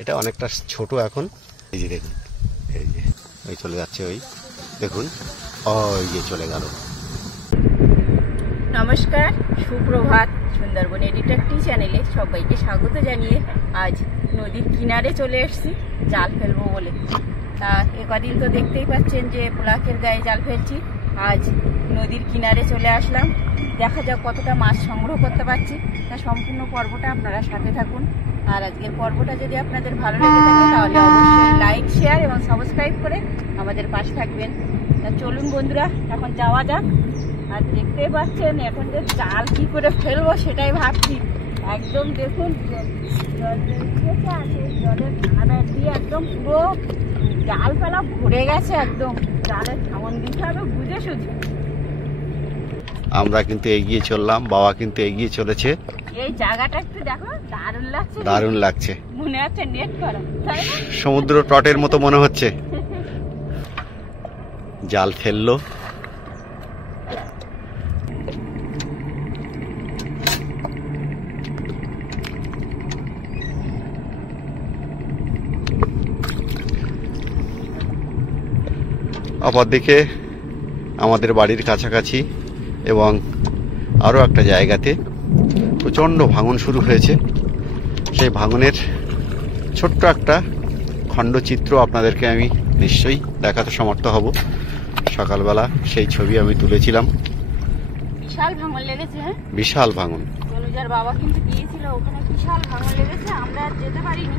এটা অনেকটা ছোট এখন। এই যে দেখুন, এই যে ওই চলে যাচ্ছে, ওই দেখুন, ওই যে চলে গেল। নমস্কার, সুপ্রভাত। সুন্দরবন এডিটর টি চ্যানেলে সবাইকে স্বাগত জানিয়ে আজ নদীর কিনারে চলে এসেছি জাল ফেলবো বলে। তা কদিন তো দেখতেই পাচ্ছেন যে পোলাকের গায়ে জাল ফেলছি। আজ নদীর কিনারে চলে আসলাম, দেখা যাক কতটা মাছ সংগ্রহ করতে পারছি। তা সম্পূর্ণ পর্বটা আপনারা সাথে থাকুন। আর আজকের পর্বটা যদি আপনাদের ভালো লেগে থাকে তাহলে অবশ্যই লাইক, শেয়ার এবং সাবস্ক্রাইব করে আমাদের পাশে থাকবেন। তা চলুন বন্ধুরা, এখন যাওয়া যাক। আর দেখতে পাচ্ছেন এখন যে জাল কি করে ফেলবো সেটাই ভাবছি। একদম দেখুন জলের ধারা দিয়ে একদম পুরো জাল ফেলা ভরে গেছে, একদম জালের থামন দিতে হবে বুঝে সুঝে। আমরা কিন্তু এগিয়ে চললাম, বাবা কিন্তু এগিয়ে চলেছে। এই জায়গাটা একটু দেখো, দারুণ লাগছে, দারুণ লাগছে, মনে হচ্ছে নেট করা, তাই না? সমুদ্র তটের মতো মনে হচ্ছে। জাল ফেললো, অপরদিকে আমাদের বাড়ির কাছাকাছি এবং আরও একটা জায়গাতে প্রচণ্ড ভাঙন শুরু হয়েছে। সেই ভাঙনের ছোট্ট একটা খণ্ডচিত্র আপনাদেরকে আমি নিশ্চয়ই দেখাতে সমর্থ হব। সকালবেলা সেই ছবি আমি তুলেছিলাম। বিশাল ভাঙন লেগেছে, হ্যাঁ, বিশাল ভাঙন। তনুজার বাবা কিন্তু দিয়েছিল, ওখানে বিশাল ভাঙন লেগেছে, আমরা যেতে পারিনি।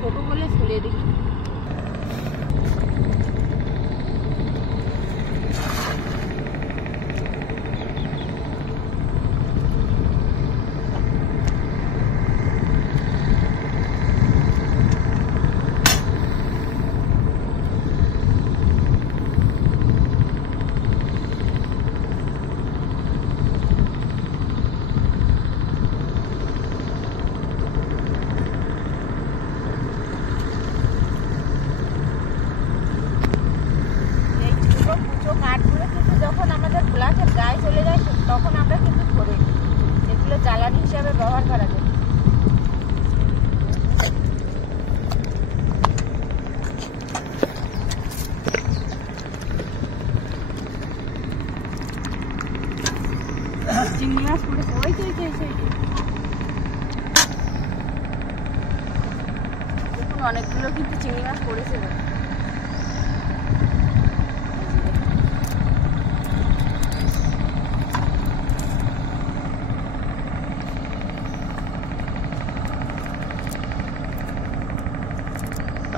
ছোট বলে ছেড়ে দেখি। যখন আমাদের ব্লাকের গায়ে চলে যায় তখন আমরা কিন্তু ধরে এগুলো জ্বালানি হিসাবে ব্যবহার করা যায়। চিংড়ি মাছ পড়েছে, ওই দেখুন অনেকগুলো কিন্তু চিংড়ি মাছ পড়েছে।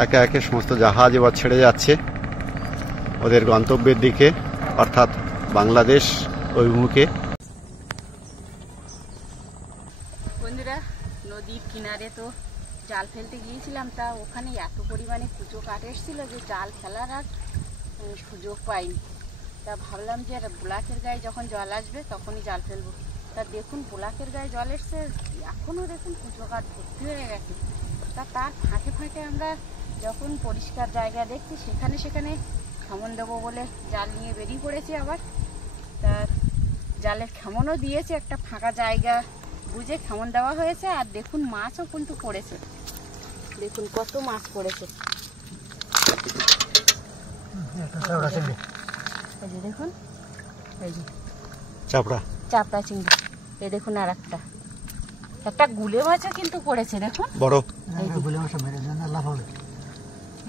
একে একে সমস্ত জাহাজ এবার ছেড়ে যাচ্ছে ওদের গন্তব্যের দিকে, অর্থাৎ বাংলাদেশ অভিমুখে। বন্ধুরা, নদীর কিনারে তো জাল ফেলতে গিয়েছিলাম, তা ওখানে এত পরিমাণে কুচো কাঠ এসেছিল যে জাল ফেলার আর সুযোগ পাইনি। তা ভাবলাম যে ব্লাকের গায়ে যখন জল আসবে তখনই জাল ফেলবো। তা দেখুন ব্লাকের গায়ে জল এসছে, এখনও দেখুন কুচো কাঠ ভর্তি হয়ে গেছে। তা তার ফাঁকে ফাঁকে আমরা যখন পরিষ্কার জায়গা দেখছি সেখানে খেমন দেবো বলে জাল নিয়ে বেরিয়ে পড়েছি আবার। তার জালের খেমনও দিয়েছে, একটা ফাঁকা জায়গা বুঝে খেমন দেওয়া হয়েছে। আর দেখুন মাছও কিন্তু পড়েছে, দেখুন কত মাছ পড়েছে। এই যে দেখুন, এই যে চাপড়া চিংড়ি। এই দেখুন আর একটা গুলে মাছও কিন্তু পড়েছে, দেখুন বড় গুলে মাছ।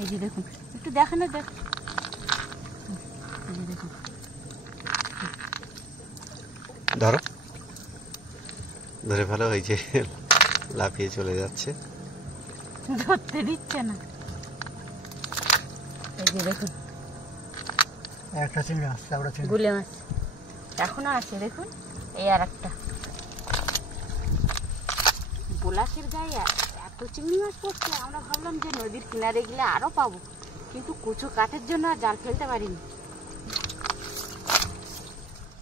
এই যে দেখুন, একটু দেখানো দেখ, এই যে দেখুন, ধরে ফেলা হয়েছে, লাফিয়ে চলে যাচ্ছে, ধরতে দিচ্ছে না। এই যে দেখুন একটা চিংড়ি মাছ, গুলে মাছ এখনো আছে, দেখুন এই আর একটা। বোলাকের গায়ে এত চিংড়ি মাছ পড়ছে, আমরা ভাবলাম যে নদীর কিনারে গেলে আরো পাবো, কিন্তু কুচো কাঠের জন্য আর জাল ফেলতে পারিনি।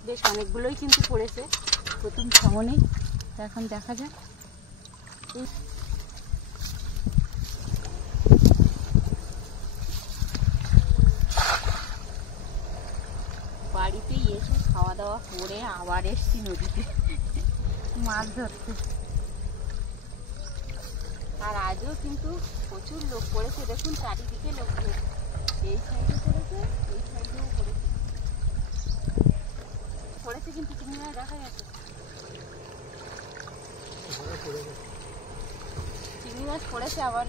বেশ অনেকগুলোই কিন্তু পড়েছে প্রথম ভাঙনেই। এখন দেখা যাক। বাড়িতেই এসে খাওয়া দাওয়া করে আবার এসছি নদীতে মাছ ধরতে। আর আজও কিন্তু প্রচুর লোক পড়েছে, দেখুন চারিদিকে লোক। এই সাইডে পড়েছে, এই সাইডেও পড়েছে পড়েছে কিন্তু চিংড়ি মাছ দেখা যাচ্ছে। চিংড়ি মাছ পড়েছে আবার।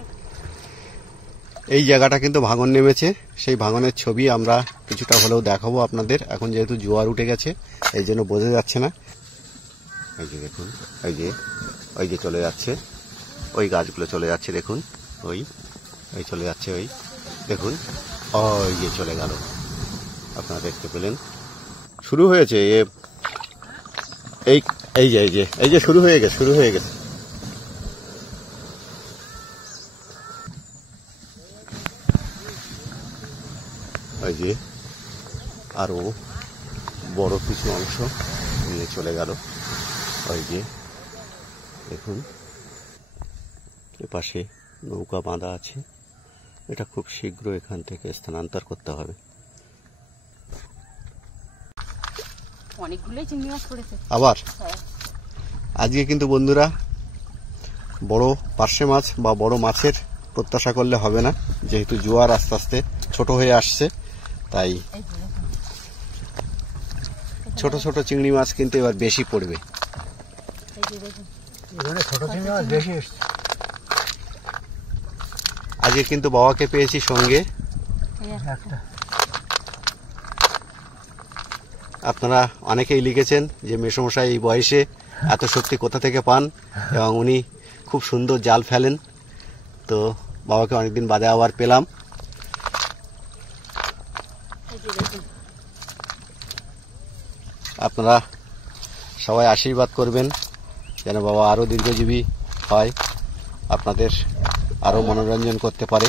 এই জায়গাটা কিন্তু ভাঙন নেমেছে, সেই ভাঙনের ছবি আমরা কিছুটা হলেও দেখাবো আপনাদের। এখন যেহেতু জোয়ার উঠে গেছে এই জন্য বোঝা যাচ্ছে না। এই যে দেখুন, ওই যে চলে যাচ্ছে, ওই গাছগুলো চলে যাচ্ছে দেখুন, ওই চলে যাচ্ছে, ওই দেখুন, ওই যে চলে গেল। আপনারা দেখতে পেলেন শুরু হয়েছে এই যে শুরু হয়ে গেছে। ওই যে আরো বড় কিছু অংশ নিয়ে চলে গেল। ওই যে দেখুন এপাশে নৌকা বাঁধা আছে, এটা খুব শীঘ্র এখান থেকে স্থানান্তর করতে হবে। অনেকগুলোই চিংড়ি মাছ পড়েছে আবার আজকে কিন্তু বন্ধুরা বড় পার্শে মাছ বা বড় মাছের প্রত্যাশা করলে হবে না, যেহেতু জোয়ার আস্তে আস্তে ছোট হয়ে আসছে, তাই ছোট ছোট চিংড়ি মাছ কিন্তু এবার বেশি পড়বে। আজকে কিন্তু বাবাকে পেয়েছি সঙ্গে। আপনারা অনেকেই লিখেছেন যে মেসমশাই এই বয়সে এত শক্তি কোথা থেকে পান, এবং উনি খুব সুন্দর জাল ফেলেন। তো বাবাকে অনেকদিন বাদে আবার পেলাম। আপনারা সবাই আশীর্বাদ করবেন যেন বাবা আরো দীর্ঘজীবী হয়, আপনাদের আরো মনোরঞ্জন করতে পারে।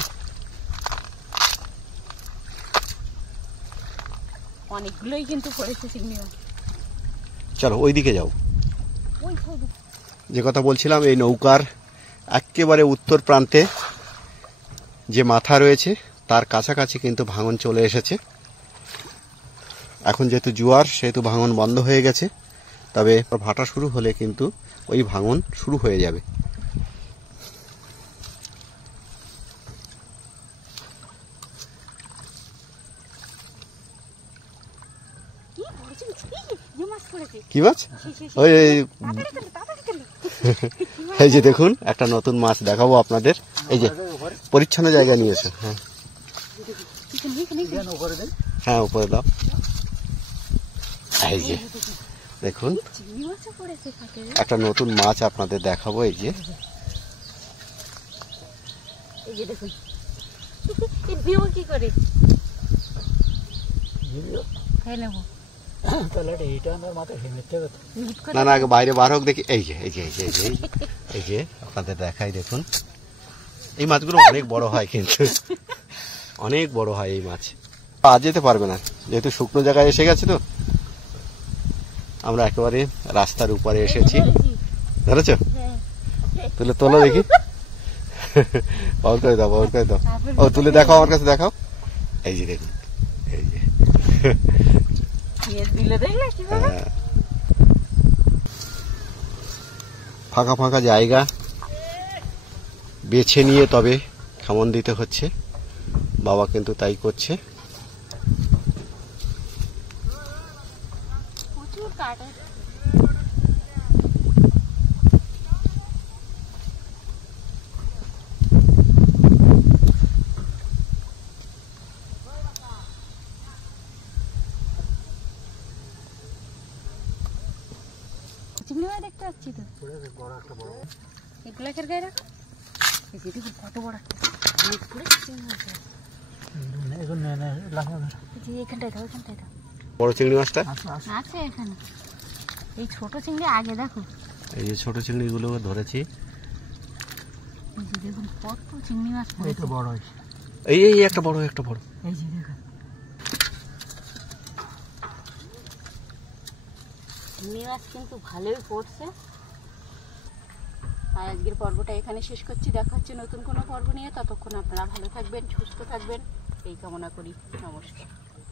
অনেকগুলোই কিন্তু পড়েছে চিংড়ি মাছ। চলো ওইদিকে যাও। যে কথা বলছিলাম, এই নৌকার একেবারে উত্তর প্রান্তে যে মাথা রয়েছে তার কাছাকাছি কিন্তু ভাঙন চলে এসেছে। এখন যেহেতু জোয়ার সেহেতু ভাঙন বন্ধ হয়ে গেছে, তবে ভাটা শুরু হলে কিন্তু ওই ভাঙন শুরু হয়ে যাবে। কি মাছ? ওই এই যে দেখুন একটা নতুন মাছ দেখাবো আপনাদের। এই যে পরিচ্ছন্ন জায়গা নিয়েছে। হ্যাঁ উপরে দাও। এই যে দেখুন একটা নতুন মাছ আপনাদের দেখাবো। এই যে দেখুন কি করে না আগে বাইরে বার হোক দেখি। এই যে এই যে আপনাদের দেখাই, দেখুন এই মাছগুলো অনেক বড় হয়, কিন্তু অনেক বড় হয় এই মাছ। আজ যেতে পারবে না যেহেতু শুকনো জায়গায় এসে গেছে, তো আমরা একেবারে রাস্তার উপরে এসেছি। ধরেছ? তোলো দেখি। বাউল করে দাও। ও তুলে দেখাও, আমার কাছে দেখাও। এই যে দেখুন, এই যে ফাঁকা ফাঁকা জায়গা বেছে নিয়ে তবে খামন দিতে হচ্ছে। বাবা কিন্তু তাই করছে। দেখতে পাচ্ছি তো এগুলাকের গায়ে রাখো। কত বড় বড় চিংড়ি মাছটা আছে এখানে। এই ছোট চিংড়ি আগে দেখো, এই যে ছোট চিংড়ি গুলো ধরেছি। দেখুন কত চিংড়ি মাছ পড়েছে। এই এই একটা বড় একটা বড়। এই যে দেখো চিংড়ি মাছ কিন্তু ভালোই পড়ছে। আর আজকের পর্বটা এখানে শেষ করছি, দেখা হচ্ছে নতুন কোনো পর্ব নিয়ে। ততক্ষণ আপনারা ভালো থাকবেন, সুস্থ থাকবেন এই কামনা করি। নমস্কার।